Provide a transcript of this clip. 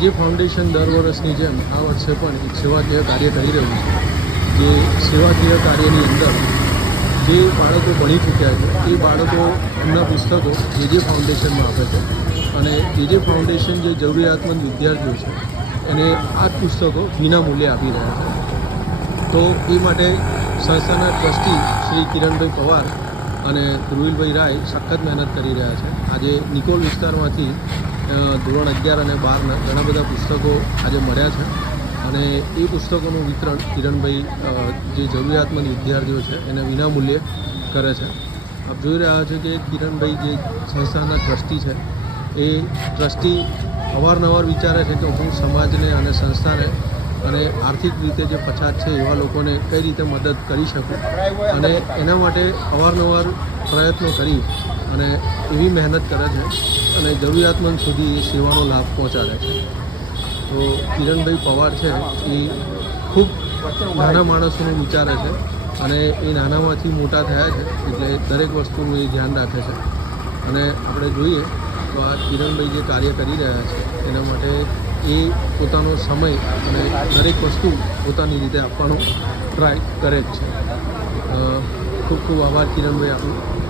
જે ફાઉન્ડેશન દર વર્ષની જેમ આ વર્ષે પણ એક સેવાકીય કાર્ય કરી રહ્યું છે। જે સેવાકીય કાર્યની અંદર જે બાળકો ભણી ચૂક્યા છે એ બાળકો એમના પુસ્તકો જે ફાઉન્ડેશનમાં આપે છે અને જે ફાઉન્ડેશન જે જરૂરિયાતમંદ વિદ્યાર્થીઓ છે એને આ જ પુસ્તકો વિના મૂલ્યે આપી રહ્યા છે। તો એ માટે સંસ્થાના ટ્રસ્ટી શ્રી કિરણભાઈ પવાર અને ધ્રુવીલભાઈ રાય સખત મહેનત કરી રહ્યા છે। આજે નિકોલ વિસ્તારમાંથી ધોરણ 11 અને 12ના ઘણા બધા પુસ્તકો આજે મળ્યા છે અને એ પુસ્તકોનું વિતરણ કિરણભાઈ જે જરૂરિયાતમંદ વિદ્યાર્થીઓ છે એને વિનામૂલ્યે કરે છે। આપ જોઈ રહ્યા છો કે કિરણભાઈ જે સંસ્થાના ટ્રસ્ટી છે એ ટ્રસ્ટી અવારનવાર વિચારે છે કે હું સમાજને અને સંસ્થાને અને આર્થિક રીતે જે પછાત છે એવા લોકોને કઈ રીતે મદદ કરી શકું અને એના માટે અવારનવાર પ્રયત્નો કરી અને એવી મહેનત કરે છે અને જરૂરિયાતમંદ સુધી એ સેવાનો લાભ પહોંચાડે છે। તો કિરણભાઈ પવાર છે એ ખૂબ નાના માણસોનું વિચારે છે અને એ નાનામાંથી મોટા થયા છે એટલે દરેક વસ્તુનું એ ધ્યાન રાખે છે અને આપણે જોઈએ તો આ કિરણભાઈ જે કાર્ય કરી રહ્યા છે એના માટે એ પોતાનો સમય અને દરેક વસ્તુ પોતાની રીતે આપવાનો ટ્રાય કરે જ છે। ખૂબ ખૂબ આભાર કિરણભાઈ આપણું।